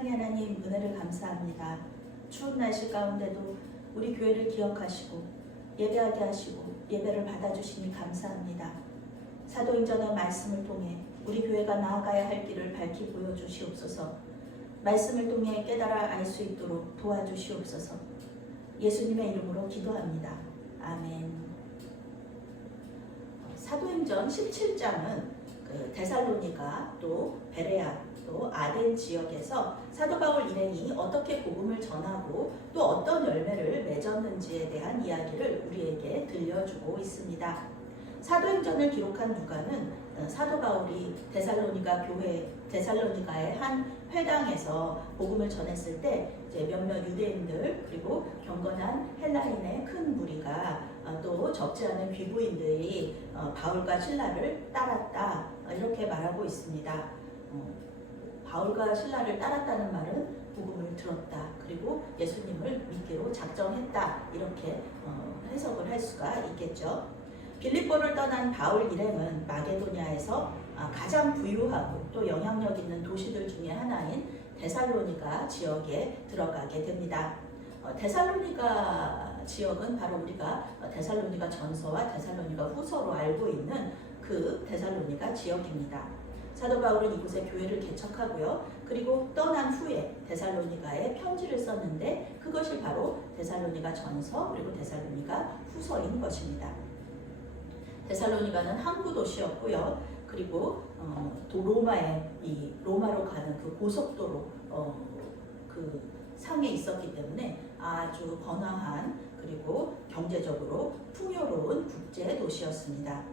사랑의 하나님, 은혜를 감사합니다. 추운 날씨 가운데도 우리 교회를 기억하시고 예배하게 하시고 예배를 받아주시니 감사합니다. 사도행전의 말씀을 통해 우리 교회가 나아가야 할 길을 밝히 보여주시옵소서. 말씀을 통해 깨달아 알 수 있도록 도와주시옵소서. 예수님의 이름으로 기도합니다. 아멘. 사도행전 17장은 데살로니가 또 베레아 또 아덴 지역에서 사도 바울 일행이 어떻게 복음을 전하고 또 어떤 열매를 맺었는지에 대한 이야기를 우리에게 들려주고 있습니다. 사도행전을 기록한 누가는 사도 바울이 데살로니가의 한 회당에서 복음을 전했을 때 이제 몇몇 유대인들 그리고 경건한 헬라인의 큰 무리가 또 적지 않은 귀부인들이 바울과 신라를 따랐다 이렇게 말하고 있습니다. 바울과 신라를 따랐다는 말은 복음을 들었다 그리고 예수님을 믿기로 작정했다 이렇게 해석을 할 수가 있겠죠. 빌립보를 떠난 바울 일행은 마게도냐에서 가장 부유하고 또 영향력 있는 도시들 중에 하나인 데살로니가 지역에 들어가게 됩니다. 데살로니가 지역은 바로 우리가 데살로니가 전서와 데살로니가 후서로 알고 있는 그 데살로니가 지역입니다. 사도 바울은 이곳에 교회를 개척하고요. 그리고 떠난 후에 데살로니가에 편지를 썼는데 그것이 바로 데살로니가 전서 그리고 데살로니가 후서인 것입니다. 데살로니가는 항구 도시였고요. 그리고 로마로 가는 그 고속도로 그 상에 있었기 때문에 아주 번화한 그리고 경제적으로 풍요로운 국제 도시였습니다.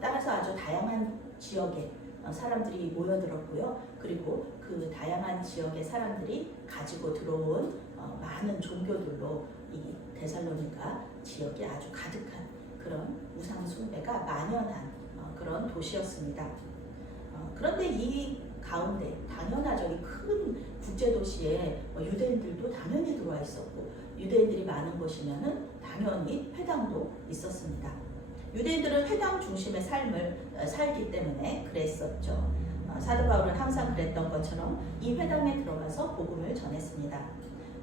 따라서 아주 다양한 지역에 사람들이 모여들었고요. 그리고 그 다양한 지역의 사람들이 가지고 들어온 많은 종교들로 이 데살로니가 지역이 아주 가득한 그런 우상 숭배가 만연한 그런 도시였습니다. 그런데 이 가운데 당연하죠. 이 큰 국제도시에 유대인들도 당연히 들어와 있었고 유대인들이 많은 곳이면은 당연히 회당도 있었습니다. 유대인들은 회당 중심의 삶을 살기 때문에 그랬었죠. 사도 바울은 항상 그랬던 것처럼 이 회당에 들어가서 복음을 전했습니다.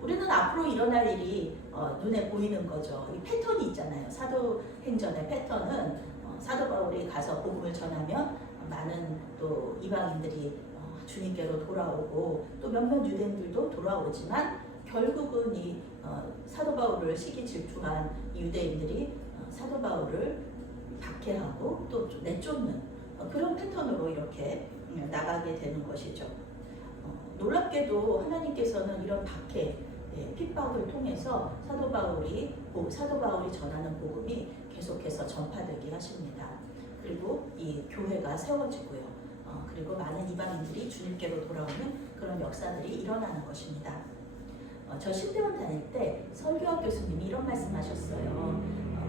우리는 앞으로 일어날 일이 눈에 보이는 거죠. 이 패턴이 있잖아요. 사도행전의 패턴은 사도 바울이 가서 복음을 전하면 많은 또 이방인들이 주님께로 돌아오고 또 몇몇 유대인들도 돌아오지만 결국은 이 사도 바울을 시기 질투한 유대인들이 사도 바울을 박해하고 또 내쫓는 그런 패턴으로 이렇게 나가게 되는 것이죠. 놀랍게도 하나님께서는 이런 박해, 핍박을 통해서 사도 바울이 전하는 복음이 계속해서 전파되게 하십니다. 그리고 이 교회가 세워지고요. 그리고 많은 이방인들이 주님께로 돌아오는 그런 역사들이 일어나는 것입니다. 저 신대원 다닐 때 설교학 교수님이 이런 말씀하셨어요.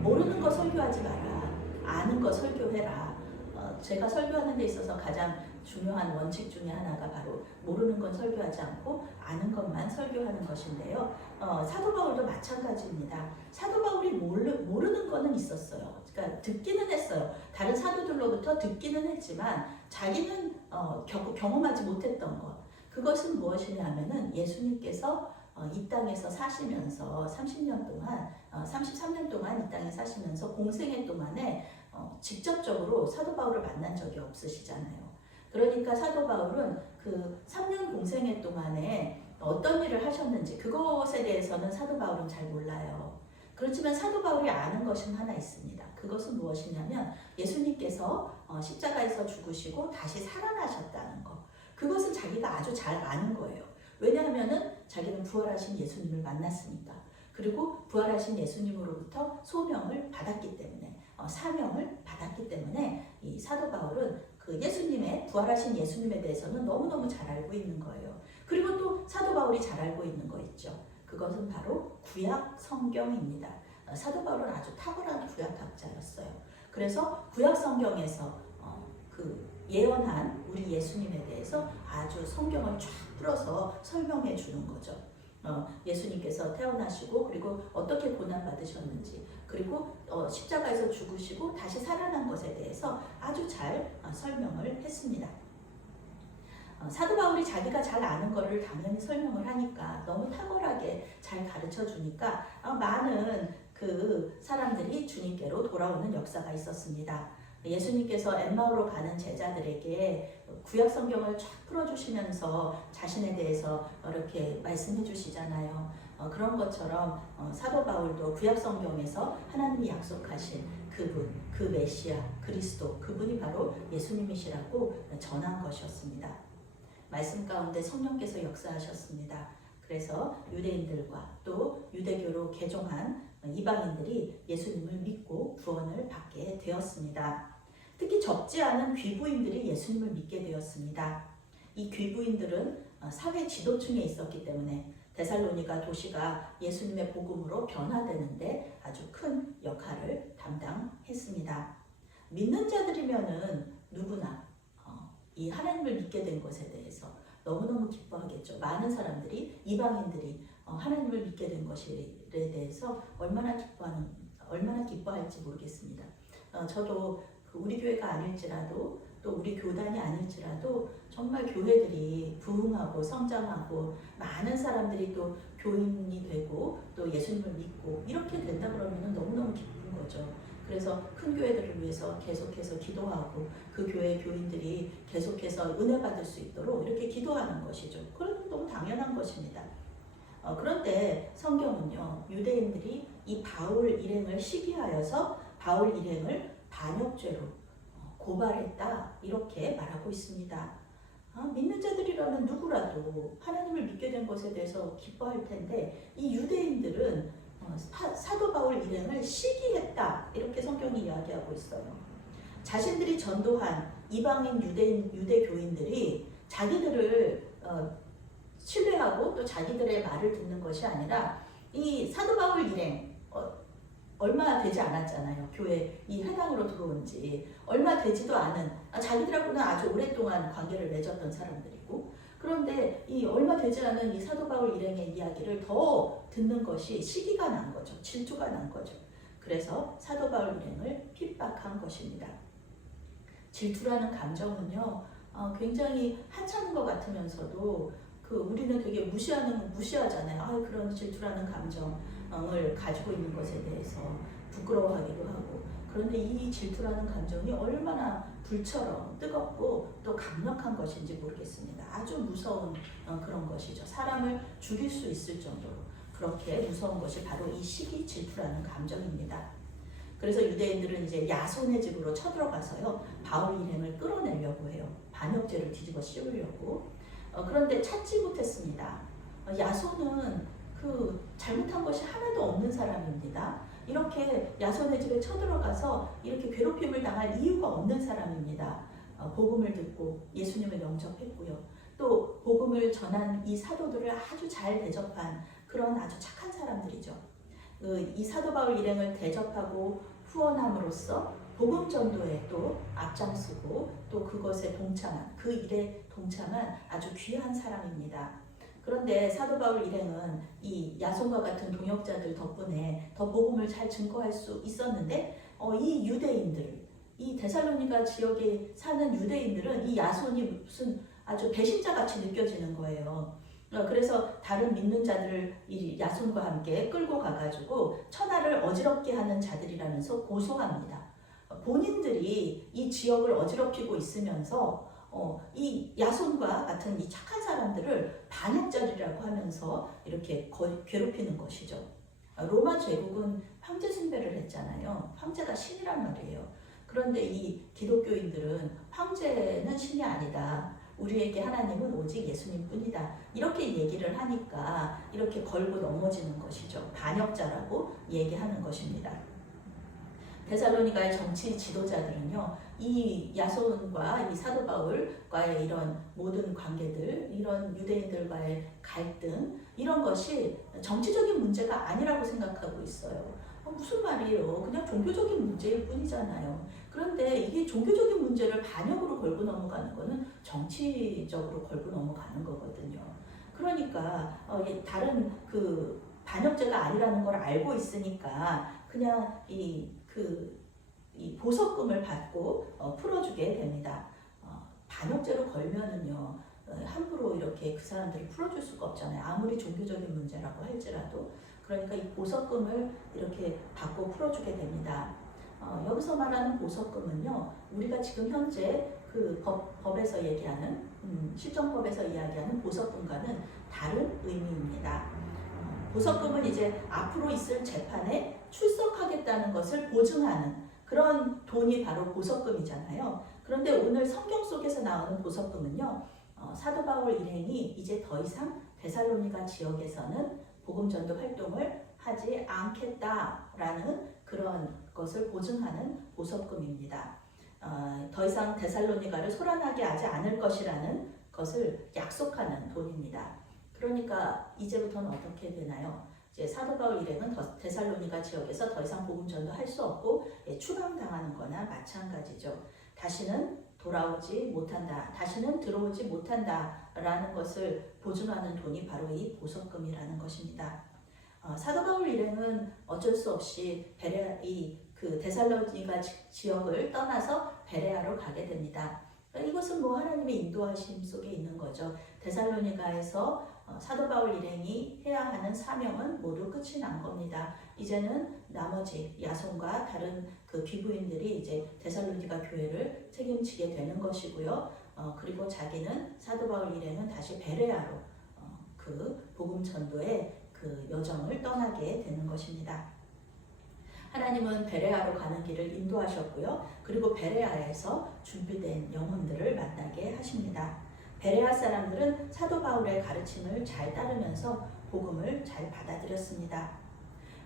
모르는 거 설교하지 마라. 아는 거 설교해라. 제가 설교하는 데 있어서 가장 중요한 원칙 중에 하나가 바로 모르는 건 설교하지 않고 아는 것만 설교하는 것인데요. 사도 바울도 마찬가지입니다. 사도 바울이 모르는 거는 있었어요. 그러니까 듣기는 했어요. 다른 사도들로부터 듣기는 했지만 자기는 경험하지 못했던 것. 그것은 무엇이냐면은 예수님께서 이 땅에서 사시면서 33년 동안 이 땅에 사시면서 공생애 동안에 직접적으로 사도 바울을 만난 적이 없으시잖아요. 그러니까 사도 바울은 그 3년 공생애 동안에 어떤 일을 하셨는지 그것에 대해서는 사도 바울은 잘 몰라요. 그렇지만 사도 바울이 아는 것은 하나 있습니다. 그것은 무엇이냐면 예수님께서 십자가에서 죽으시고 다시 살아나셨다는 것. 그것은 자기가 아주 잘 아는 거예요. 왜냐하면은 자기는 부활하신 예수님을 만났으니까. 그리고 부활하신 예수님으로부터 소명을 받았기 때문에 사명을 받았기 때문에 이 사도 바울은 그 부활하신 예수님에 대해서는 너무너무 잘 알고 있는 거예요. 그리고 또 사도 바울이 잘 알고 있는 거 있죠. 그것은 바로 구약 성경입니다. 사도 바울은 아주 탁월한 구약학자였어요. 그래서 구약 성경에서 그 예언한 우리 예수님에 대해서 아주 성경을 쫙 풀어서 설명해 주는 거죠. 예수님께서 태어나시고 그리고 어떻게 고난받으셨는지 그리고 십자가에서 죽으시고 다시 살아난 것에 대해서 아주 잘 설명을 했습니다. 사도 바울이 자기가 잘 아는 거를 당연히 설명을 하니까 너무 탁월하게 잘 가르쳐 주니까 많은 그 사람들이 주님께로 돌아오는 역사가 있었습니다. 예수님께서 엠마오로 가는 제자들에게 구약 성경을 쫙 풀어주시면서 자신에 대해서 이렇게 말씀해 주시잖아요. 그런 것처럼 사도 바울도 구약 성경에서 하나님이 약속하신 그분, 그 메시아, 그리스도, 그분이 바로 예수님이시라고 전한 것이었습니다. 말씀 가운데 성령께서 역사하셨습니다. 그래서 유대인들과 또 유대교로 개종한 이방인들이 예수님을 믿고 구원을 받게 되었습니다. 특히 적지 않은 귀부인들이 예수님을 믿게 되었습니다. 이 귀부인들은 사회 지도층에 있었기 때문에 데살로니가 도시가 예수님의 복음으로 변화되는데 아주 큰 역할을 담당했습니다. 믿는 자들이면은 누구나 이 하나님을 믿게 된 것에 대해서 너무너무 기뻐하겠죠. 많은 사람들이, 이방인들이 하나님을 믿게 된 것에 대해서 얼마나 기뻐할지 모르겠습니다. 저도 우리 교회가 아닐지라도 또 우리 교단이 아닐지라도 정말 교회들이 부흥하고 성장하고 많은 사람들이 또 교인이 되고 또 예수님을 믿고 이렇게 된다 그러면 너무너무 기쁜 거죠. 그래서 큰 교회들을 위해서 계속해서 기도하고 그 교회 교인들이 계속해서 은혜 받을 수 있도록 이렇게 기도하는 것이죠. 그건 너무 당연한 것입니다. 그런데 성경은요, 유대인들이 이 바울 일행을 시기하여서 바울 일행을 반역죄로 고발했다 이렇게 말하고 있습니다. 믿는 자들이라면 누구라도 하나님을 믿게 된 것에 대해서 기뻐할 텐데 이 유대인들은 사도 바울 일행을 시기했다 이렇게 성경이 이야기하고 있어요. 자신들이 전도한 이방인 유대 교인들이 자기들을 신뢰하고 또 자기들의 말을 듣는 것이 아니라 이 사도 바울 일행 얼마 되지 않았잖아요. 교회 이 회당으로 들어온 지 얼마 되지도 않은 자기들하고는 아주 오랫동안 관계를 맺었던 사람들이고 그런데 이 얼마 되지 않은 이 사도 바울 일행의 이야기를 더 듣는 것이 시기가 난 거죠. 질투가 난 거죠. 그래서 사도 바울 일행을 핍박한 것입니다. 질투라는 감정은요, 굉장히 하찮은 것 같으면서도 우리는 되게 무시하잖아요. 그런 질투라는 감정을 가지고 있는 것에 대해서 부끄러워하기도 하고. 그런데 이 질투라는 감정이 얼마나 불처럼 뜨겁고 또 강력한 것인지 모르겠습니다. 아주 무서운 그런 것이죠. 사람을 죽일 수 있을 정도로 그렇게 무서운 것이 바로 이 시기 질투라는 감정입니다. 그래서 유대인들은 이제 야손의 집으로 쳐들어가서요, 바울 일행을 끌어내려고 해요. 반역죄를 뒤집어 씌우려고. 그런데 찾지 못했습니다. 야손은 잘못한 것이 하나도 없는 사람입니다. 이렇게 야손의 집에 쳐들어가서 이렇게 괴롭힘을 당할 이유가 없는 사람입니다. 복음을 듣고 예수님을 영접했고요. 또 복음을 전한 이 사도들을 아주 잘 대접한 그런 아주 착한 사람들이죠. 이 사도 바울 일행을 대접하고 후원함으로써 복음 전도에 또 앞장서고 또 그것에 동참한, 그 일에 동참한 아주 귀한 사람입니다. 그런데 사도 바울 일행은 이 야손과 같은 동역자들 덕분에 더 복음을 잘 증거할 수 있었는데 이 유대인들, 이 데살로니가 지역에 사는 유대인들은 이 야손이 무슨 아주 배신자같이 느껴지는 거예요. 그래서 다른 믿는 자들을 이 야손과 함께 끌고 가가지고 천하를 어지럽게 하는 자들이라면서 고소합니다. 본인들이 이 지역을 어지럽히고 있으면서 이 야손과 같은 이 착한 사람들을 반역자들이라고 하면서 이렇게 괴롭히는 것이죠. 로마 제국은 황제 숭배를 했잖아요. 황제가 신이란 말이에요. 그런데 이 기독교인들은 황제는 신이 아니다. 우리에게 하나님은 오직 예수님뿐이다. 이렇게 얘기를 하니까 이렇게 걸고 넘어지는 것이죠. 반역자라고 얘기하는 것입니다. 데살로니가의 정치 지도자들은요, 이 야손과 이 사도 바울과의 이런 모든 관계들, 이런 유대인들과의 갈등, 이런 것이 정치적인 문제가 아니라고 생각하고 있어요. 무슨 말이에요? 그냥 종교적인 문제일 뿐이잖아요. 그런데 이게 종교적인 문제를 반역으로 걸고 넘어가는 거는 정치적으로 걸고 넘어가는 거거든요. 그러니까 다른 반역죄가 아니라는 걸 알고 있으니까 그냥 이 보석금을 받고 풀어주게 됩니다. 반역죄로 걸면은요, 함부로 이렇게 그 사람들이 풀어줄 수가 없잖아요. 아무리 종교적인 문제라고 할지라도. 그러니까 이 보석금을 이렇게 받고 풀어주게 됩니다. 여기서 말하는 보석금은요, 우리가 지금 현재 그 법에서 얘기하는 실정법에서 이야기하는 보석금과는 다른 의미입니다. 보석금은 이제 앞으로 있을 재판에 출석하겠다는 것을 보증하는 그런 돈이 바로 보석금이잖아요. 그런데 오늘 성경 속에서 나오는 보석금은요, 사도 바울 일행이 이제 더 이상 데살로니가 지역에서는 복음 전도 활동을 하지 않겠다라는 그런 것을 보증하는 보석금입니다. 더 이상 데살로니가를 소란하게 하지 않을 것이라는 것을 약속하는 돈입니다. 그러니까 이제부터는 어떻게 되나요? 이제 사도 바울 일행은 데살로니가 지역에서 더 이상 복음 전도할 수 없고 추방당하는 거나 마찬가지죠. 다시는 돌아오지 못한다. 다시는 들어오지 못한다. 라는 것을 보증하는 돈이 바로 이 보석금이라는 것입니다. 사도 바울 일행은 어쩔 수 없이 그 데살로니가 지역을 떠나서 베레아로 가게 됩니다. 이것은 뭐 하나님의 인도하심 속에 있는 거죠. 데살로니가에서 사도 바울 일행이 해야 하는 사명은 모두 끝이 난 겁니다. 이제는 나머지 야손과 다른 그 귀부인들이 이제 데살로니가 교회를 책임지게 되는 것이고요. 그리고 자기는 사도 바울 일행은 다시 베레아로 그 복음 전도의 그 여정을 떠나게 되는 것입니다. 하나님은 베레아로 가는 길을 인도하셨고요. 그리고 베레아에서 준비된 영혼들을 만나게 하십니다. 베레아 사람들은 사도 바울의 가르침을 잘 따르면서 복음을 잘 받아들였습니다.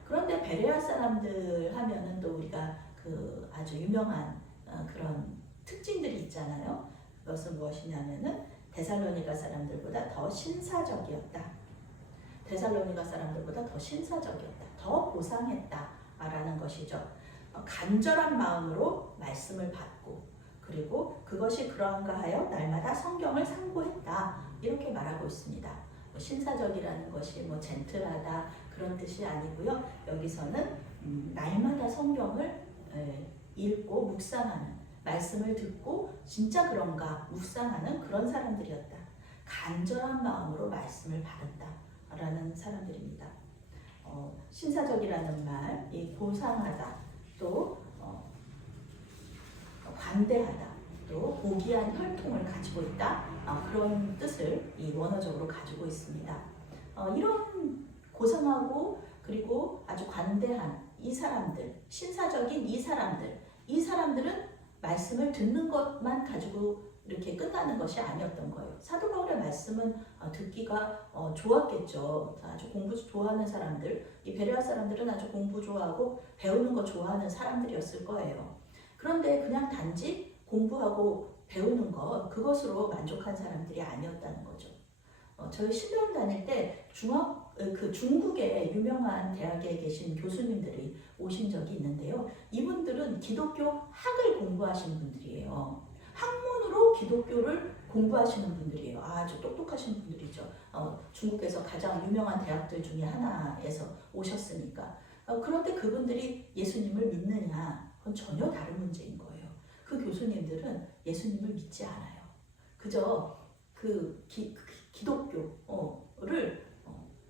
그런데 베레아 사람들 하면은 또 우리가 그 아주 유명한 그런 특징들이 있잖아요. 그것은 무엇이냐면은 데살로니가 사람들보다 더 신사적이었다. 데살로니가 사람들보다 더 신사적이었다. 더 고상했다. 라는 것이죠. 간절한 마음으로 말씀을 받고 그리고 그것이 그러한가 하여 날마다 성경을 상고했다. 이렇게 말하고 있습니다. 신사적이라는 것이 뭐 젠틀하다 그런 뜻이 아니고요. 여기서는 날마다 성경을 읽고 묵상하는 말씀을 듣고 진짜 그런가 묵상하는 그런 사람들이었다. 간절한 마음으로 말씀을 받았다. 라는 사람들입니다. 신사적이라는 말, 이 고상하다, 또 관대하다, 또 고귀한 혈통을 가지고 있다, 그런 뜻을 이 원어적으로 가지고 있습니다. 이런 고상하고 그리고 아주 관대한 이 사람들, 신사적인 이 사람들은 말씀을 듣는 것만 가지고 이렇게 끝나는 것이 아니었던 거예요. 사도 바울의 말씀은 듣기가 좋았겠죠. 아주 공부 좋아하는 사람들, 이 베레아 사람들은 아주 공부 좋아하고 배우는 거 좋아하는 사람들이었을 거예요. 그런데 그냥 단지 공부하고 배우는 것, 그것으로 만족한 사람들이 아니었다는 거죠. 저희 신대원 다닐 때 중국의 유명한 대학에 계신 교수님들이 오신 적이 있는데요. 이분들은 기독교 학을 공부하신 분들이에요. 학문으로 기독교를 공부하시는 분들이에요. 아주 똑똑하신 분들이죠. 중국에서 가장 유명한 대학들 중에 하나에서 오셨으니까. 그런데 그분들이 예수님을 믿느냐? 그건 전혀 다른 문제인 거예요. 그 교수님들은 예수님을 믿지 않아요. 그저 기독교를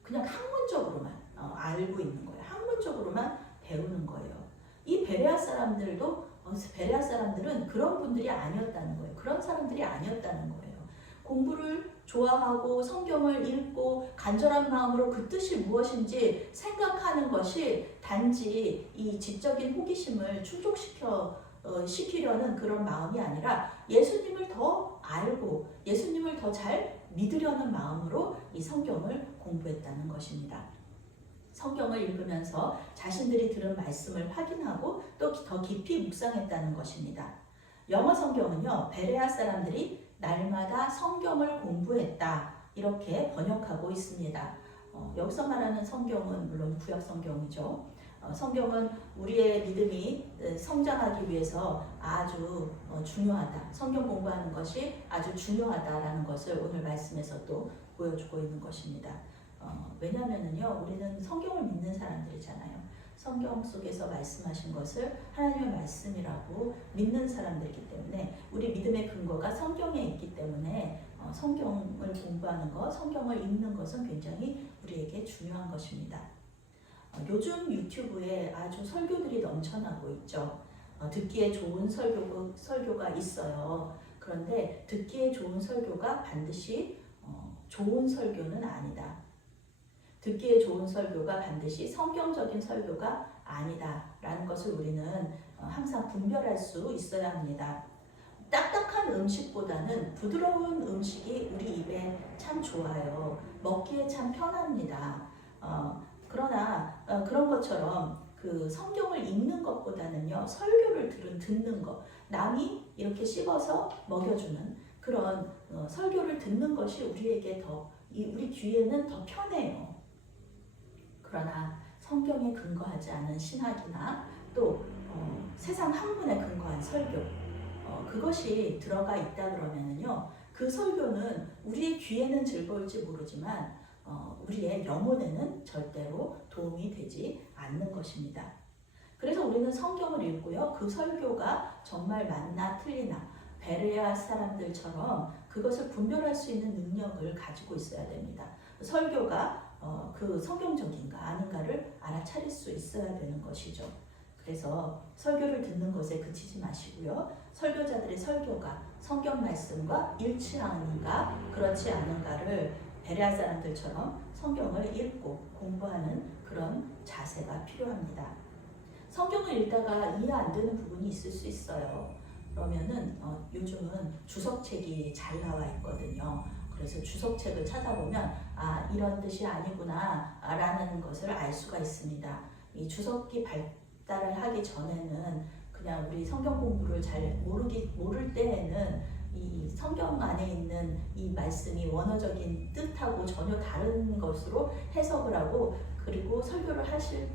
그냥 학문적으로만 알고 있는 거예요. 학문적으로만 배우는 거예요. 이 베레아 사람들은 그런 분들이 아니었다는 거예요. 그런 사람들이 아니었다는 거예요. 공부를 좋아하고 성경을 읽고 간절한 마음으로 그 뜻이 무엇인지 생각하는 것이 단지 이 지적인 호기심을 충족시키려는 그런 마음이 아니라 예수님을 더 알고 예수님을 더 잘 믿으려는 마음으로 이 성경을 공부했다는 것입니다. 성경을 읽으면서 자신들이 들은 말씀을 확인하고 또 더 깊이 묵상했다는 것입니다. 영어 성경은요, 베레아 사람들이 날마다 성경을 공부했다 이렇게 번역하고 있습니다. 여기서 말하는 성경은 물론 구약 성경이죠. 성경은 우리의 믿음이 성장하기 위해서 아주 중요하다. 성경 공부하는 것이 아주 중요하다라는 것을 오늘 말씀에서 또 보여주고 있는 것입니다. 왜냐하면요, 우리는 성경을 믿는 사람들이잖아요. 성경 속에서 말씀하신 것을 하나님의 말씀이라고 믿는 사람들이기 때문에 우리 믿음의 근거가 성경에 있기 때문에 성경을 공부하는 것, 성경을 읽는 것은 굉장히 우리에게 중요한 것입니다. 요즘 유튜브에 아주 설교들이 넘쳐나고 있죠. 듣기에 좋은 설교가 있어요. 그런데 듣기에 좋은 설교가 반드시 좋은 설교는 아니다. 듣기에 좋은 설교가 반드시 성경적인 설교가 아니다라는 것을 우리는 항상 분별할 수 있어야 합니다. 딱딱한 음식보다는 부드러운 음식이 우리 입에 참 좋아요. 먹기에 참 편합니다. 그러나 그런 것처럼 그 성경을 읽는 것보다는요, 설교를 듣는 것, 남이 이렇게 씹어서 먹여주는 그런 설교를 듣는 것이 우리에게 우리 귀에는 더 편해요. 그러나 성경에 근거하지 않은 신학이나 또 세상 학문에 근거한 설교, 그것이 들어가 있다 그러면은요, 그 설교는 우리의 귀에는 즐거울지 모르지만 우리의 영혼에는 절대로 도움이 되지 않는 것입니다. 그래서 우리는 성경을 읽고요, 그 설교가 정말 맞나 틀리나 베레아 사람들처럼 그것을 분별할 수 있는 능력을 가지고 있어야 됩니다. 설교가 그 성경적인가 아닌가를 알아차릴 수 있어야 되는 것이죠. 그래서 설교를 듣는 것에 그치지 마시고요, 설교자들의 설교가 성경 말씀과 일치하는가 그렇지 않은가를 베레아 사람들처럼 성경을 읽고 공부하는 그런 자세가 필요합니다. 성경을 읽다가 이해 안 되는 부분이 있을 수 있어요. 그러면은 요즘은 주석책이 잘 나와 있거든요. 그래서 주석책을 찾아보면 이런 뜻이 아니구나 라는 것을 알 수가 있습니다. 이 주석기 발달을 하기 전에는 그냥 우리 성경 공부를 잘 모를 때에는 이 성경 안에 있는 이 말씀이 원어적인 뜻하고 전혀 다른 것으로 해석을 하고, 그리고 설교를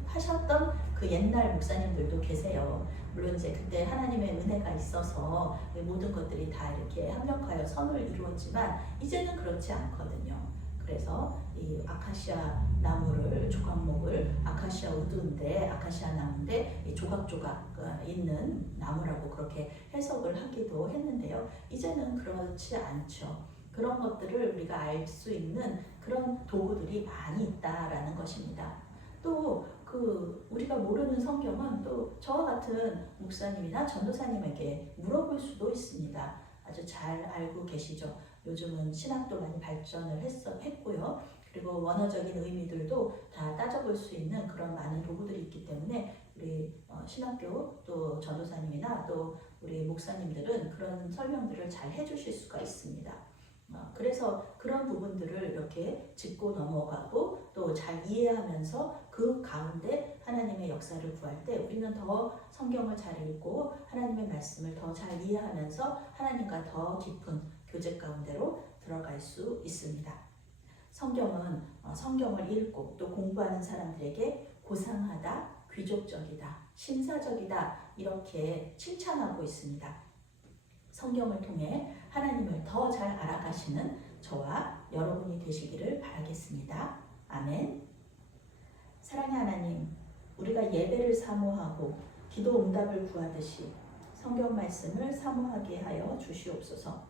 하셨던 그 옛날 목사님들도 계세요. 물론 이제 그때 하나님의 은혜가 있어서 모든 것들이 다 이렇게 합력하여 선을 이루었지만 이제는 그렇지 않거든요. 그래서 이 아카시아 나무를, 조각목을 아카시아 우드인데, 아카시아 나무인데 이 조각조각 있는 나무라고 그렇게 해석을 하기도 했는데요. 이제는 그렇지 않죠. 그런 것들을 우리가 알 수 있는 그런 도구들이 많이 있다라는 것입니다. 또 우리가 모르는 성경은 또 저와 같은 목사님이나 전도사님에게 물어볼 수도 있습니다. 아주 잘 알고 계시죠. 요즘은 신학도 많이 발전을 했고요. 그리고 원어적인 의미들도 다 따져볼 수 있는 그런 많은 도구들이 있기 때문에 우리 신학교 또 전도사님이나 또 우리 목사님들은 그런 설명들을 잘 해주실 수가 있습니다. 그래서 그런 부분들을 이렇게 짚고 넘어가고 또 잘 이해하면서 그 가운데 하나님의 역사를 구할 때 우리는 더 성경을 잘 읽고 하나님의 말씀을 더 잘 이해하면서 하나님과 더 깊은 교제 가운데로 들어갈 수 있습니다. 성경은 성경을 읽고 또 공부하는 사람들에게 고상하다, 귀족적이다, 신사적이다 이렇게 칭찬하고 있습니다. 성경을 통해 하나님을 더 잘 알아가시는 저와 여러분이 되시기를 바라겠습니다. 아멘. 사랑의 하나님, 우리가 예배를 사모하고 기도 응답을 구하듯이 성경 말씀을 사모하게 하여 주시옵소서.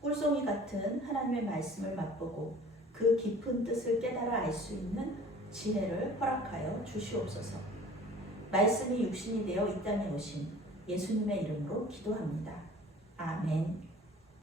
꿀송이 같은 하나님의 말씀을 맛보고 그 깊은 뜻을 깨달아 알 수 있는 지혜를 허락하여 주시옵소서. 말씀이 육신이 되어 이 땅에 오신 예수님의 이름으로 기도합니다. 아멘.